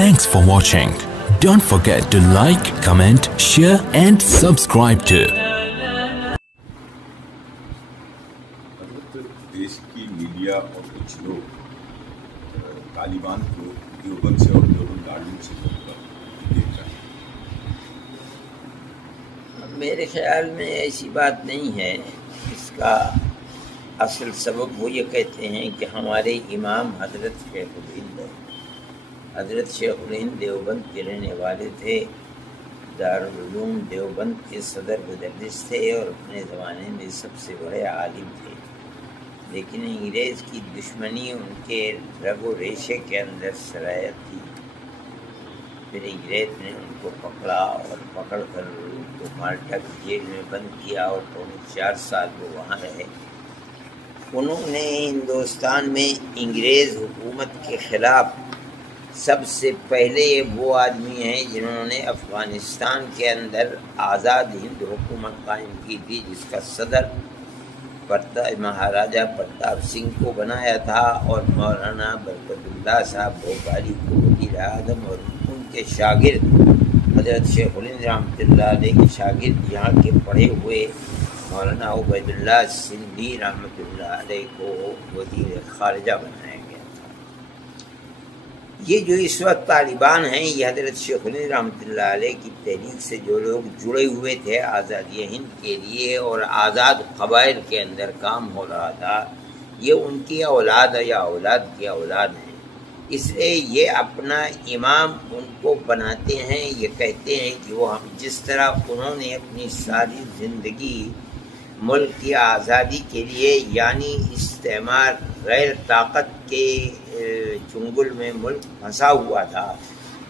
Thanks for watching. Don't forget to like, comment, share and subscribe to. देश की media और कुछ लोग तालिबान को देवबंद से और देवबंद गार्डन से देख रहे हैं। मेरे ख्याल में ऐसी बात नहीं है। इसका असल सबब वो ये कहते हैं कि हमारे इमाम हज़रत शेखुल हिंद देवबंद के रहने वाले थे, दारुल उलूम देवबंद के सदर मुदर्रिस थे और अपने ज़माने में सबसे बड़े आलिम थे। लेकिन अंग्रेज़ की दुश्मनी उनके रगो रेशे के अंदर सरायत थी। फिर अंग्रेज़ ने उनको पकड़ा और पकड़ कर उनको माल्टा की जेल में बंद किया और 4 साल वो वहाँ रहे। उन्होंने हिंदुस्तान में अंग्रेज़ हुकूमत के ख़िलाफ़ सबसे पहले वो आदमी हैं जिन्होंने अफ़गानिस्तान के अंदर आज़ाद हिंद हुकूमत कायम की थी, जिसका सदर महाराजा प्रताप सिंह को बनाया था और मौलाना बरकतुल्लाह साहब भोपाली को वज़ीर आज़म और उनके शागिर्द हज़रत शेखुल हिंद रहमतुल्लाह अलैह के शागिर्द यहाँ के पढ़े हुए मौलाना उबैदुल्लाह सिंधी रहमतुल्लाह अलैह को वज़ीर ख़ारिजा बनाया गया था। ये जो इस वक्त तालिबान हैं, ये हज़रत शेखुल हिंद रहमतुल्लाह अलैह की तहरीक से जो लोग जुड़े हुए थे आज़ादी हिंद के लिए और आज़ाद क़बाइल के अंदर काम हो रहा था, ये उनकी औलाद या औलाद की औलाद हैं। इसलिए ये अपना इमाम उनको बनाते हैं। ये कहते हैं कि वो हम जिस तरह उन्होंने अपनी सारी ज़िंदगी मुल्क की आज़ादी के लिए, यानी इस्तेमार गैर ताकत के चुंगल में मुल्क फंसा हुआ था,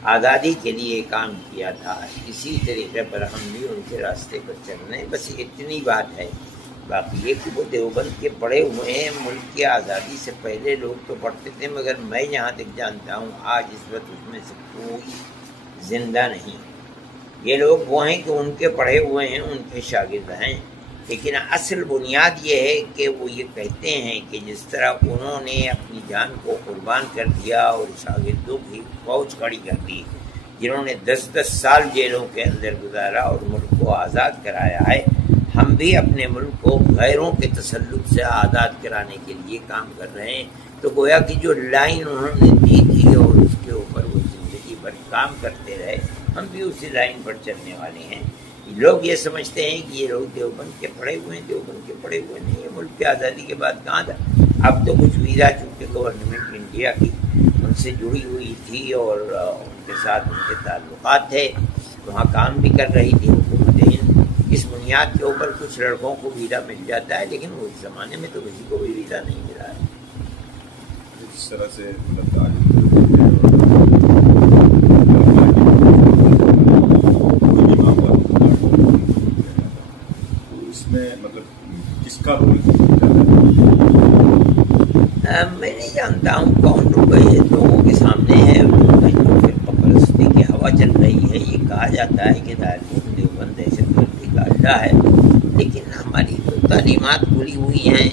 आज़ादी के लिए काम किया था, इसी तरीके पर हम भी उनके रास्ते पर चल रहे हैं। बस इतनी बात है। बाकी ये कि वो देवबंद के पढ़े हुए हैं। मुल्क की आज़ादी से पहले लोग तो पढ़ते थे, मगर मैं जहाँ तक जानता हूँ आज इस वक्त उसमें से कोई ज़िंदा नहीं। ये लोग वो हैं कि उनके पढ़े हुए हैं, उनके शागिर्द हैं। लेकिन असल बुनियाद ये है कि वो ये कहते हैं कि जिस तरह उन्होंने अपनी जान को कुर्बान कर दिया और शागिर्दों की फौज खड़ी कर दी, जिन्होंने 10-10 साल जेलों के अंदर गुजारा और मुल्क को आज़ाद कराया है, हम भी अपने मुल्क को गैरों के तसल्लुत से आज़ाद कराने के लिए काम कर रहे हैं। तो गोया कि जो लाइन उन्होंने दी थी और उसके ऊपर वो ज़िंदगी भर काम करते रहे, हम भी उसी लाइन पर चलने वाले हैं। लोग ये समझते हैं कि ये लोग देवबंद के पढ़े हुए हैं, देवबंद के पढ़े हुए नहीं है। मुल्क की आज़ादी के बाद कहाँ था? अब तो कुछ वीज़ा चूँकि गवर्नमेंट इंडिया की उनसे जुड़ी हुई थी और उनके साथ उनके ताल्लुकात थे, वहाँ काम भी कर रही थी हुकूमत हिंद। इस बुनियाद के ऊपर कुछ लड़कों को वीज़ा मिल जाता है, लेकिन उस ज़माने में तो किसी को भी वीज़ा नहीं मिला है। इस तरह से किसका रोल मैं नहीं जानता हूँ कौन लोग ये लोगों के सामने है। फिर परस्ती की हवा चल रही है। ये कहा जाता है कि दारुल देवबंद दहशतगर्दी का अड्डा है, लेकिन हमारी तो तालीमात खुली हुई हैं,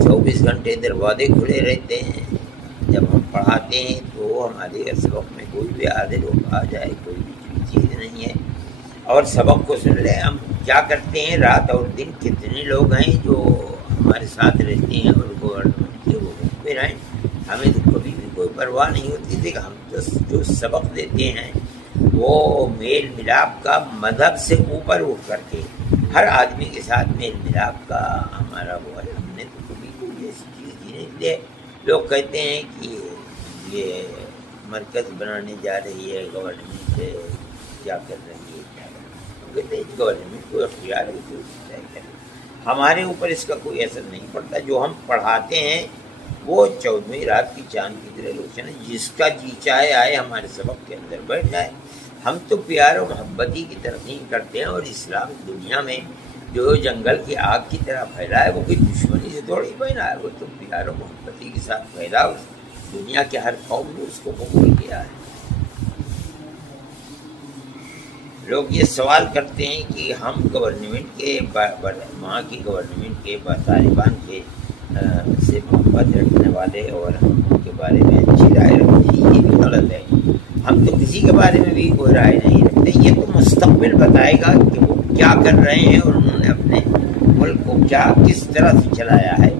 24 घंटे दरवाजे खुले रहते हैं। जब हम पढ़ाते हैं तो हमारे सबक में कोई भी हाजिर हो आ जाए, कोई भी चीज़ नहीं है। और सबक को सुन ले, हम क्या करते हैं, रात और दिन कितने लोग हैं जो हमारे साथ रहते हैं और गवर्नमेंट के वो पे रहें, हमें तो कभी भी कोई परवाह नहीं होती थी। हम तो जो सबक देते हैं वो मेल मिलाप का मज़हब से ऊपर उठ करके हर आदमी के साथ मेल मिलाप का हमारा वो है। हमने तो कभी कोई ऐसी चीज़ की नहीं। इसलिए लोग कहते हैं कि ये मरकज़ बनाने जा रही है गवर्नमेंट, क्या कर रही है, गवर्नमेंट को अख्तियार है कि तय करे। हमारे ऊपर इसका कोई असर नहीं पड़ता। जो हम पढ़ाते हैं वो 14वीं रात की चांद की तरह रोशन है। जिसका जी चाहे आए हमारे सबक के अंदर बैठ जाए। हम तो प्यार और मोहब्बती की तरकीब करते हैं और इस्लाम दुनिया में जो जंगल की आग की तरह फैला है वो कोई दुश्मनी से थोड़ी फैला है, वो तो प्यार और मोहब्बती के साथ फैला। दुनिया के हर कौम ने उसको कबूल किया है। लोग ये सवाल करते हैं कि हम गवर्नमेंट के वहाँ की गवर्नमेंट के तालिबान के से मोहब्बत रखने वाले और हम उनके बारे में अच्छी राय रखते हैं, ये भी गलत है। हम तो किसी के बारे में भी कोई राय नहीं रखते, ये तो मुस्तक़बिल बताएगा कि वो क्या कर रहे हैं और उन्होंने अपने मुल्क को क्या किस तरह से चलाया है।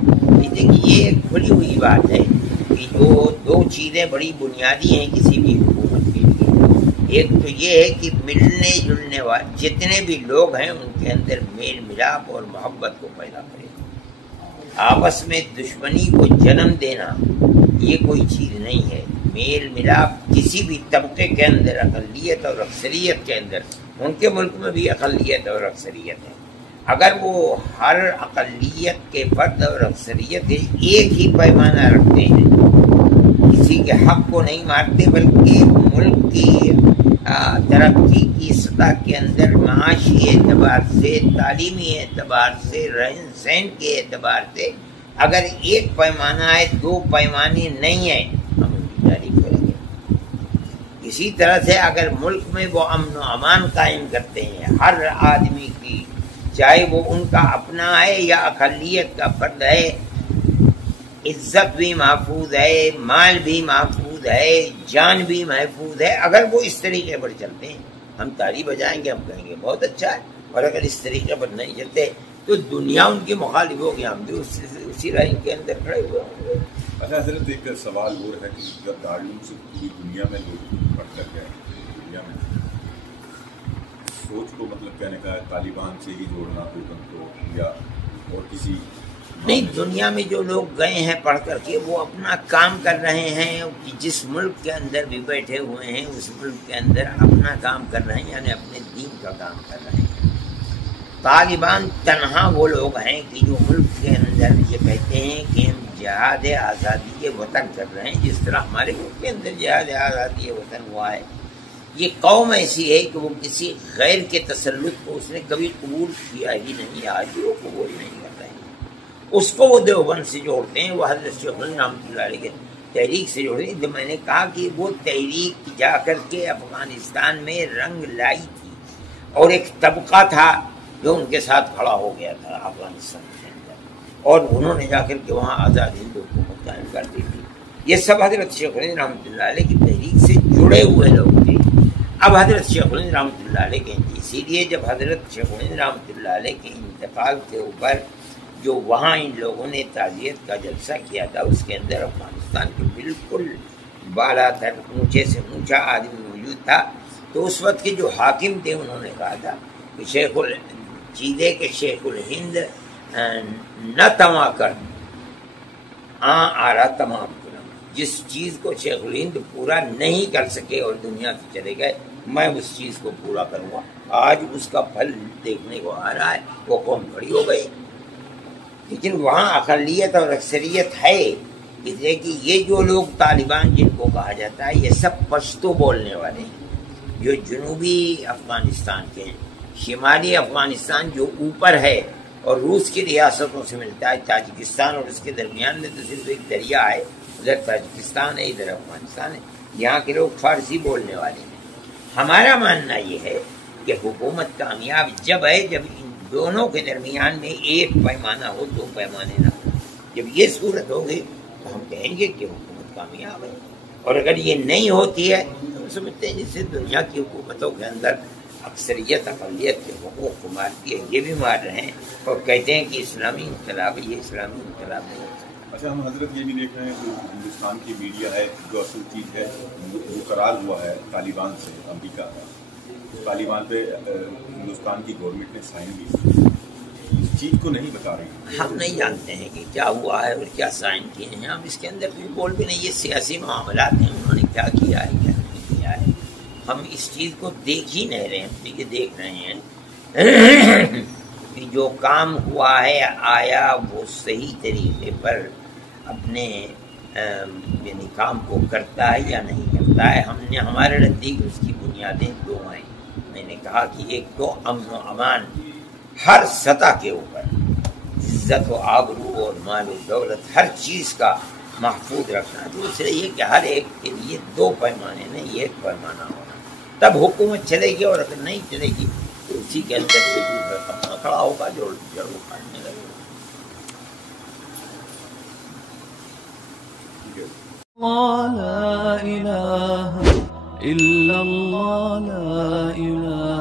देखिए ये एक खुली हुई बात है कि जो दो चीज़ें बड़ी बुनियादी हैं किसी भी हुकूमत के लिए, एक तो ये है कि मिलने जुलने वाले जितने भी लोग हैं उनके अंदर मेल मिलाप और मोहब्बत को पैदा करे। आपस में दुश्मनी को जन्म देना ये कोई चीज़ नहीं है। मेल मिलाप किसी भी तबके के अंदर, अक़लियत और अक्सरियत के अंदर, उनके मुल्क में भी अक़लियत और अक्सरियत है, अगर वो हर अक़लियत के फर्द और अक्सरियत के एक ही पैमाना रखते हैं, किसी के हक़ को नहीं मारते बल्कि मुल्क की तरक्की की सतह के अंदर माशी एतबार से, तालीमी एतबार से, रहन सहन के एतबार से अगर एक पैमाना है, दो पैमाने नहीं है, हम उनकी तारीफ करेंगे। इसी तरह से अगर मुल्क में वो अमन व अमान कायम करते हैं, हर आदमी की, चाहे वो उनका अपना है या अक़लियत का फर्द है, इज्जत भी महफूज है, माल भी महफूज है, जान भी महफूज है। अगर वो इस तरीके पर चलते हैं हम ताली बजाएंगे, हम कहेंगे बहुत अच्छा है, और अगर इस तरीके पर नहीं चलते तो दुनिया उनकी मुखालिफ होगी, हम भी उसी लाइन के अंदर खड़े हुए होंगे। अच्छा हजरत, एक सवाल और है कि जब दारुल से पूरी दुनिया में लोग पढ़ कर गए, दुनिया में सोच को मतलब कहने का है तालिबान से ही जोड़ना हुकूमत को या और किसी नहीं, दुनिया में जो लोग गए हैं पढ़ कर के वो अपना काम कर रहे हैं कि जिस मुल्क के अंदर भी बैठे हुए हैं उस मुल्क के अंदर अपना काम कर रहे हैं, यानी अपने दीन का काम कर रहे हैं। तालिबान तन्हा वो लोग हैं कि जो मुल्क के अंदर ये कहते हैं कि हम जिहाद आज़ादी वतन कर रहे हैं, जिस तरह हमारे मुल्क के अंदर जिहाद आज़ादी वतन हुआ है। ये कौम ऐसी है कि वो किसी गैर के तसल्लुत को उसने कभी कबूल किया ही नहीं, आज भी वो कबूल नहीं कर रहे हैं। उसको वो देवबंद से जोड़ते हैं, वो हज़रत शेख रहमतुल्लाह अलैह के तहरीक से जोड़ते हैं। तो मैंने कहा कि वो तहरीक जा कर के अफ़गानिस्तान में रंग लाई थी और एक तबका था जो उनके साथ खड़ा हो गया था अफगानिस्तान के अंदर, और उन्होंने जाकर के वहाँ आज़ाद हिंद हुकूमत कायम कर दी थी। ये सब हज़रत शेख रहमतुल्लाह अलैह की तहरीक से जुड़े हुए लोग थे। अब हज़रत शेख रहमतुल्लाह अलैह के, इसीलिए जब हज़रत शेख रहमतुल्लाह अलैह के इंतकाल के ऊपर जो वहाँ इन लोगों ने ताज़ियत का जलसा किया था, उसके अंदर अफगानिस्तान के बिल्कुल बाला तर ऊँचे से ऊँचा आदमी मौजूद था। तो उस वक्त के जो हाकिम थे उन्होंने कहा था कि शेखुल चीज़े के शेखुल हिंद न तमा कर आ रहा तमाम करम, जिस चीज़ को शेखुल हिंद पूरा नहीं कर सके और दुनिया से चले गए, मैं उस चीज़ को पूरा करूँगा। आज उसका फल देखने को आ रहा है, वो कौम खड़ी हो गई। लेकिन वहाँ अक़लियत और अक्सरियत है, इसलिए कि ये जो लोग तालिबान जिनको कहा जाता है ये सब पश्तो बोलने वाले हैं, जो जनूबी अफ़गानिस्तान के हैं। शिमाली अफ़गानिस्तान जो ऊपर है और रूस की रियासतों से मिलता है, ताजिकिस्तान और उसके दरमियान में तो सिर्फ एक दरिया है, उधर ताजिकिस्तान है, इधर अफ़गानिस्तान है। यहाँ के लोग फ़ारसी बोलने वाले हैं। हमारा मानना ये है कि हुकूमत कामयाब जब है जब इन दोनों के दरमियान में एक पैमाना हो, दो पैमाने ना हो। जब ये सूरत होगी तो हम कहेंगे कि हुकूमत कामयाब है। और अगर ये नहीं होती है तो हम समझते हैं जैसे दुनिया की हुकूमतों के अंदर अक्सरियत अक़लियत के हुकूक को मारती है, ये भी मार रहे हैं और कहते हैं कि इस्लामी इनकलाब, ये इस्लामी इनकलाब नहीं होता। अच्छा, हम हजरत ये भी देख रहे हैं कि हिंदुस्तान की मीडिया है जो असल चीज़ है वो करार हुआ है तालिबान से, अमेरिका का। तालिबान पे हिंदुस्तान की गवर्नमेंट ने साइन भी, इस चीज़ को नहीं बता रही। हम नहीं जानते हैं कि क्या हुआ है और क्या साइन किए हैं, हम इसके अंदर कुछ बोल भी नहीं। ये सियासी मामलात हैं, उन्होंने क्या किया है क्या नहीं किया है, हम इस चीज़ को देख ही नहीं रहे हैं। ये देख रहे हैं कि जो काम हुआ है आया वो सही तरीके पर अपने यानी काम को करता है या नहीं करता है। हमने हमारे नज़दीक उसकी बुनियादें दो हैं। मैंने कहा कि एक तो अमन व अमान हर सतह के ऊपर, इज्जत व आबरू और माल व दौलत हर चीज़ का महफूज रखना। दूसरे ये कि हर एक के लिए दो पैमाने नहीं एक पैमाना होना, तब हुकूमत चलेगी। और अगर नहीं चलेगी तो उसी के अंदर से दूसरा खड़ा होगा जो जड़ उखाड़ने लगेगा। کیئر. لا إله إلا الله لا إله